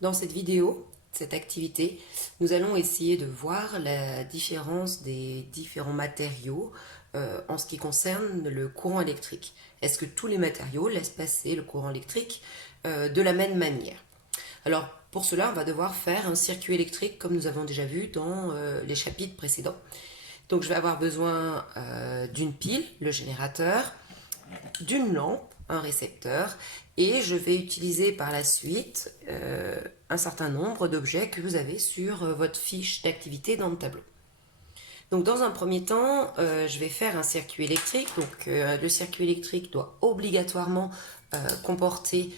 Dans cette vidéo, cette activité, nous allons essayer de voir la différence des différents matériaux en ce qui concerne le courant électrique. Est-ce que tous les matériaux laissent passer le courant électrique de la même manière? Alors, pour cela, on va devoir faire un circuit électrique comme nous avons déjà vu dans les chapitres précédents. Donc, je vais avoir besoin d'une pile, le générateur, d'une lampe, un récepteur, et je vais utiliser par la suite un certain nombre d'objets que vous avez sur votre fiche d'activité dans le tableau. Donc dans un premier temps, je vais faire un circuit électrique. Donc le circuit électrique doit obligatoirement comporter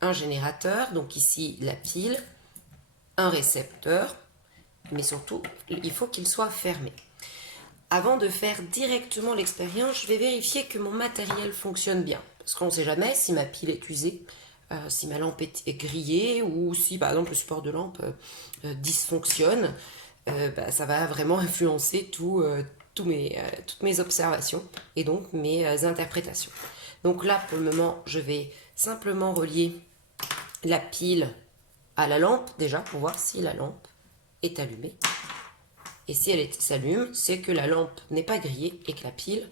un générateur, donc ici la pile, un récepteur, mais surtout il faut qu'il soit fermé. Avant de faire directement l'expérience, je vais vérifier que mon matériel fonctionne bien. Parce qu'on ne sait jamais si ma pile est usée, si ma lampe est grillée ou si par exemple le support de lampe dysfonctionne. Ça va vraiment influencer toutes mes observations et donc mes interprétations. Donc là, pour le moment, je vais simplement relier la pile à la lampe déjà pour voir si la lampe est allumée. Et si elle s'allume, c'est que la lampe n'est pas grillée et que la pile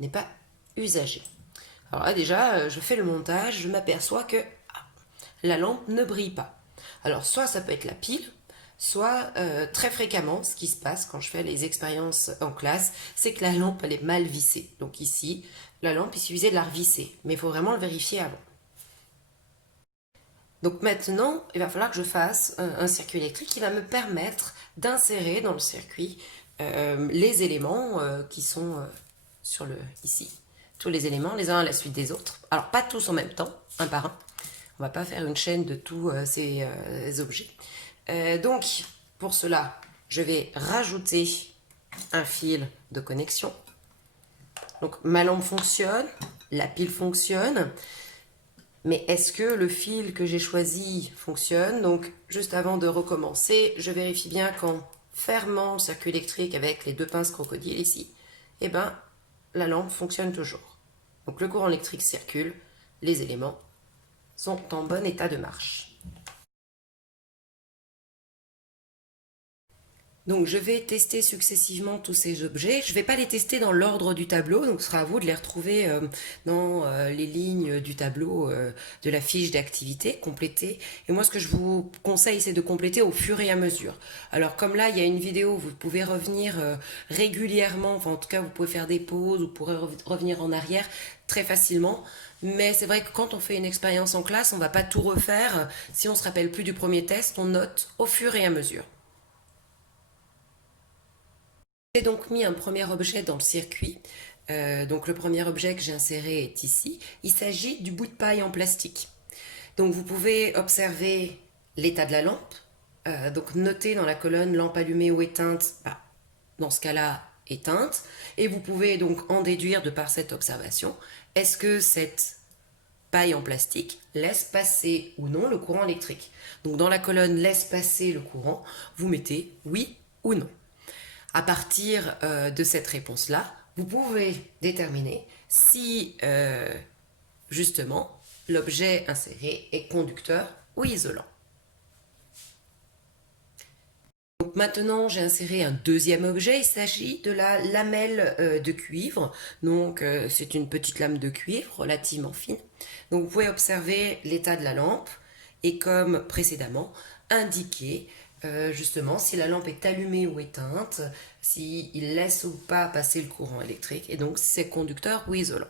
n'est pas usagée. Alors là déjà, je fais le montage, je m'aperçois que la lampe ne brille pas. Alors soit ça peut être la pile, soit très fréquemment, ce qui se passe quand je fais les expériences en classe, c'est que la lampe elle est mal vissée. Donc ici, la lampe, il suffisait de la revisser, mais il faut vraiment le vérifier avant. Donc maintenant, il va falloir que je fasse un circuit électrique qui va me permettre d'insérer dans le circuit les éléments qui sont ici. Tous les éléments, les uns à la suite des autres. Alors pas tous en même temps, un par un. On va pas faire une chaîne de tous ces objets. Donc pour cela, je vais rajouter un fil de connexion. Donc ma lampe fonctionne, la pile fonctionne. Mais est-ce que le fil que j'ai choisi fonctionne? Donc, juste avant de recommencer, je vérifie bien qu'en fermant le circuit électrique avec les deux pinces crocodiles ici, eh ben, la lampe fonctionne toujours. Donc, le courant électrique circule, les éléments sont en bon état de marche. Donc je vais tester successivement tous ces objets. Je ne vais pas les tester dans l'ordre du tableau, donc ce sera à vous de les retrouver dans les lignes du tableau de la fiche d'activité, compléter. Et moi ce que je vous conseille c'est de compléter au fur et à mesure. Alors comme là il y a une vidéo, vous pouvez revenir régulièrement, enfin en tout cas vous pouvez faire des pauses, vous pourrez revenir en arrière très facilement. Mais c'est vrai que quand on fait une expérience en classe, on ne va pas tout refaire. Si on ne se rappelle plus du premier test, on note au fur et à mesure. J'ai donc mis un premier objet dans le circuit. Donc le premier objet que j'ai inséré est ici. Il s'agit du bout de paille en plastique. Donc vous pouvez observer l'état de la lampe. Donc notez dans la colonne lampe allumée ou éteinte, dans ce cas-là éteinte. Et vous pouvez donc en déduire de par cette observation, est-ce que cette paille en plastique laisse passer ou non le courant électrique. Donc dans la colonne laisse passer le courant, vous mettez oui ou non. À partir de cette réponse-là, vous pouvez déterminer si justement l'objet inséré est conducteur ou isolant. Donc maintenant, j'ai inséré un deuxième objet. Il s'agit de la lamelle de cuivre. Donc c'est une petite lame de cuivre relativement fine. Donc vous pouvez observer l'état de la lampe et comme précédemment, indiquer justement si la lampe est allumée ou éteinte, s'il laisse ou pas passer le courant électrique et donc si c'est conducteur ou isolant.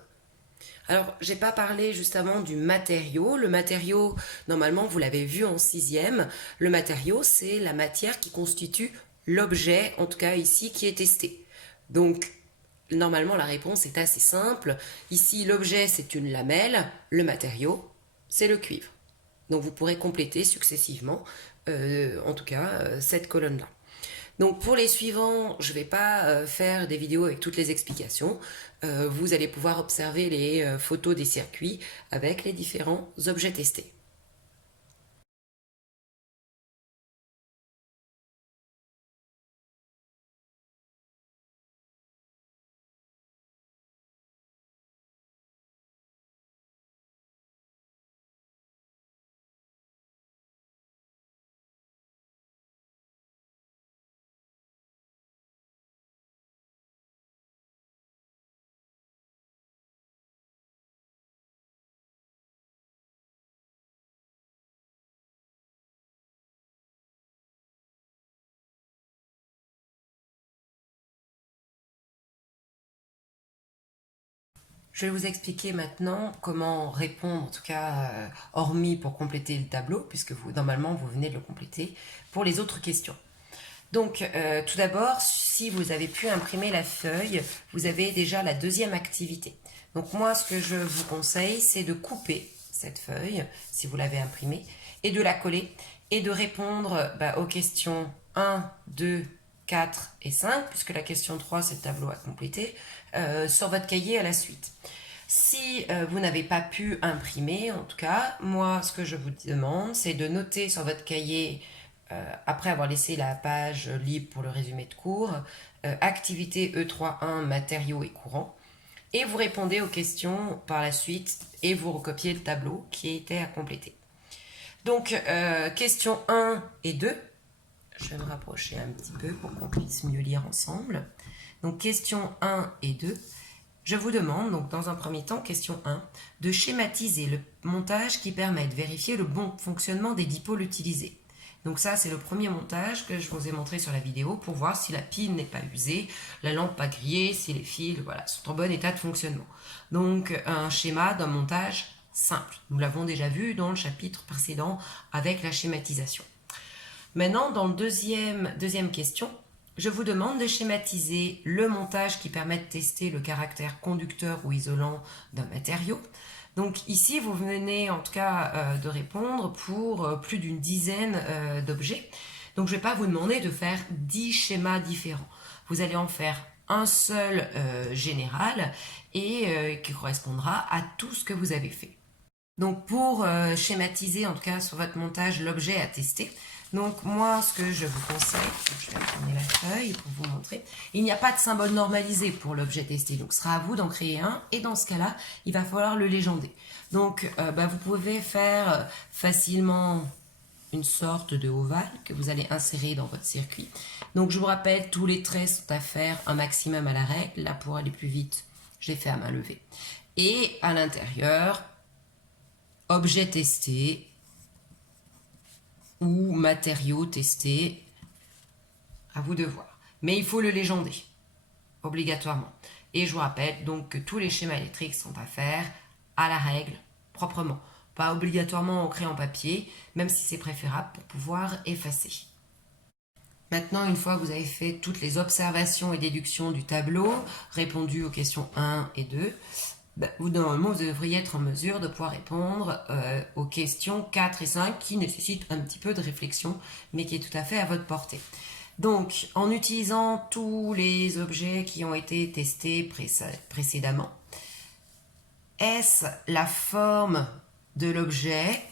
Alors, j'ai pas parlé juste avant du matériau. Le matériau, normalement, vous l'avez vu en sixième. Le matériau, c'est la matière qui constitue l'objet, en tout cas ici, qui est testé. Donc, normalement, la réponse est assez simple. Ici, l'objet, c'est une lamelle. Le matériau, c'est le cuivre. Donc, vous pourrez compléter successivement, en tout cas, cette colonne-là. Donc pour les suivants, je ne vais pas faire des vidéos avec toutes les explications. Vous allez pouvoir observer les photos des circuits avec les différents objets testés. Je vais vous expliquer maintenant comment répondre, en tout cas, hormis pour compléter le tableau, puisque normalement vous venez de le compléter, pour les autres questions. Donc, tout d'abord, si vous avez pu imprimer la feuille, vous avez déjà la deuxième activité. Donc moi, ce que je vous conseille, c'est de couper cette feuille, si vous l'avez imprimée, et de la coller, et de répondre aux questions 1, 2, 4 et 5, puisque la question 3, c'est le tableau à compléter, sur votre cahier à la suite. Si vous n'avez pas pu imprimer, en tout cas, moi, ce que je vous demande, c'est de noter sur votre cahier, après avoir laissé la page libre pour le résumé de cours, activité E3.1, matériaux et courants, et vous répondez aux questions par la suite, et vous recopiez le tableau qui était à compléter. Donc, questions 1 et 2, je vais me rapprocher un petit peu pour qu'on puisse mieux lire ensemble. Donc, questions 1 et 2, je vous demande, donc dans un premier temps, question 1, de schématiser le montage qui permet de vérifier le bon fonctionnement des dipôles utilisés. Donc ça, c'est le premier montage que je vous ai montré sur la vidéo pour voir si la pile n'est pas usée, la lampe pas grillée, si les fils sont en bon état de fonctionnement. Donc un schéma d'un montage simple. Nous l'avons déjà vu dans le chapitre précédent avec la schématisation. Maintenant, dans la deuxième question, je vous demande de schématiser le montage qui permet de tester le caractère conducteur ou isolant d'un matériau. Donc ici, vous venez en tout cas de répondre pour plus d'une dizaine d'objets. Donc je ne vais pas vous demander de faire 10 schémas différents. Vous allez en faire un seul général et qui correspondra à tout ce que vous avez fait. Donc pour schématiser en tout cas sur votre montage l'objet à tester, donc moi ce que je vous conseille, je vais tourner la feuille pour vous montrer, il n'y a pas de symbole normalisé pour l'objet testé, donc ce sera à vous d'en créer un et dans ce cas-là, il va falloir le légender. Donc vous pouvez faire facilement une sorte de ovale que vous allez insérer dans votre circuit. Donc je vous rappelle, tous les traits sont à faire un maximum à la règle, là pour aller plus vite, je l'ai fait à main levée. Et à l'intérieur, objet testé ou matériaux testés, à vous de voir. Mais il faut le légender, obligatoirement. Et je vous rappelle donc que tous les schémas électriques sont à faire à la règle, proprement. Pas obligatoirement en crayon papier, même si c'est préférable pour pouvoir effacer. Maintenant, une fois que vous avez fait toutes les observations et déductions du tableau, répondu aux questions 1 et 2, normalement, vous devriez être en mesure de pouvoir répondre aux questions 4 et 5 qui nécessitent un petit peu de réflexion, mais qui est tout à fait à votre portée. Donc, en utilisant tous les objets qui ont été testés précédemment, est-ce la forme de l'objet?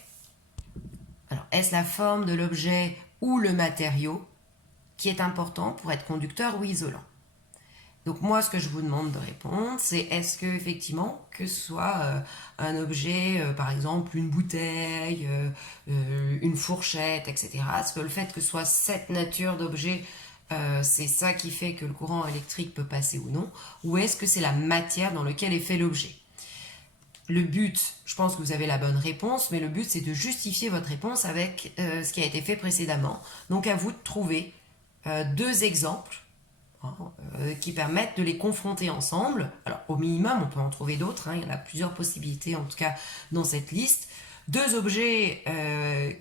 Alors, est-ce la forme de l'objet ou le matériau qui est important pour être conducteur ou isolant? Donc moi, ce que je vous demande de répondre, c'est est-ce que effectivement, que ce soit un objet, par exemple une bouteille, une fourchette, etc., est-ce que le fait que ce soit cette nature d'objet, c'est ça qui fait que le courant électrique peut passer ou non, ou est-ce que c'est la matière dans laquelle est fait l'objet? Le but, je pense que vous avez la bonne réponse, mais le but c'est de justifier votre réponse avec ce qui a été fait précédemment. Donc à vous de trouver deux exemples qui permettent de les confronter ensemble. Alors au minimum, on peut en trouver d'autres, il y en a plusieurs possibilités en tout cas dans cette liste. Deux objets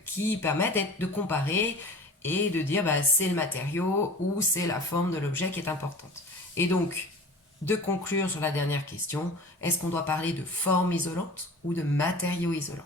qui permettent de comparer et de dire c'est le matériau ou c'est la forme de l'objet qui est importante. Et donc, de conclure sur la dernière question, est-ce qu'on doit parler de forme isolante ou de matériau isolant?